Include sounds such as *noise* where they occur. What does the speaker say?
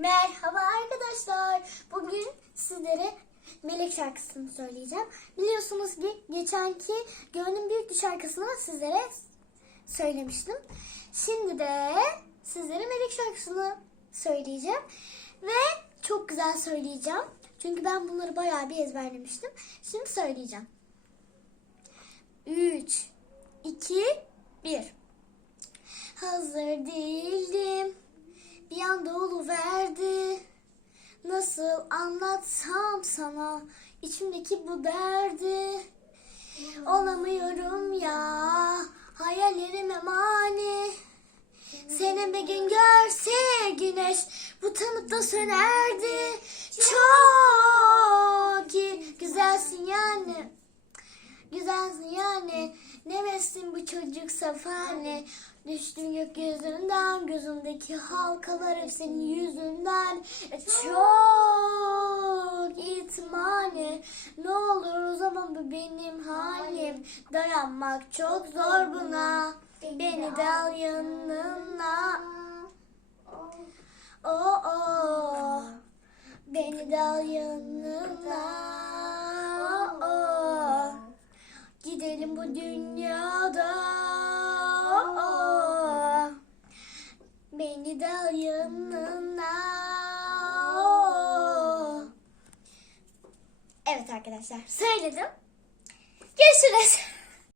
Merhaba arkadaşlar. Bugün sizlere Melek şarkısını söyleyeceğim. Biliyorsunuz ki geçenki Gönlüm Büyüktü şarkısını sizlere söylemiştim. Şimdi de sizlere Melek şarkısını söyleyeceğim. Ve çok güzel söyleyeceğim. Çünkü ben bunları bayağı bir ezberlemiştim. Şimdi söyleyeceğim. 3, 2, 1. Hazır değildim. Nasıl anlatsam sana içimdeki bu derdi. Olamıyorum ya hayallerime mani. Seni bir gün görse güneş bu tanıkta sönerdi. Çok iyi güzelsin yani. Güzelsin yani. Ne bessin bu çocuk safane. Düştüm gökyüzünden. Gözümdeki halkalar hep senin yüzünden. E, Çok Ne olur o zaman bu benim halim. Dayanmak çok zor buna. Beni de al yanına. Oh oh. Beni de al yanına. Oh, oh. Gidelim bu dünyada. Oh, Beni de al yanına. Oh. Evet arkadaşlar söyledim. Görüşürüz. *laughs*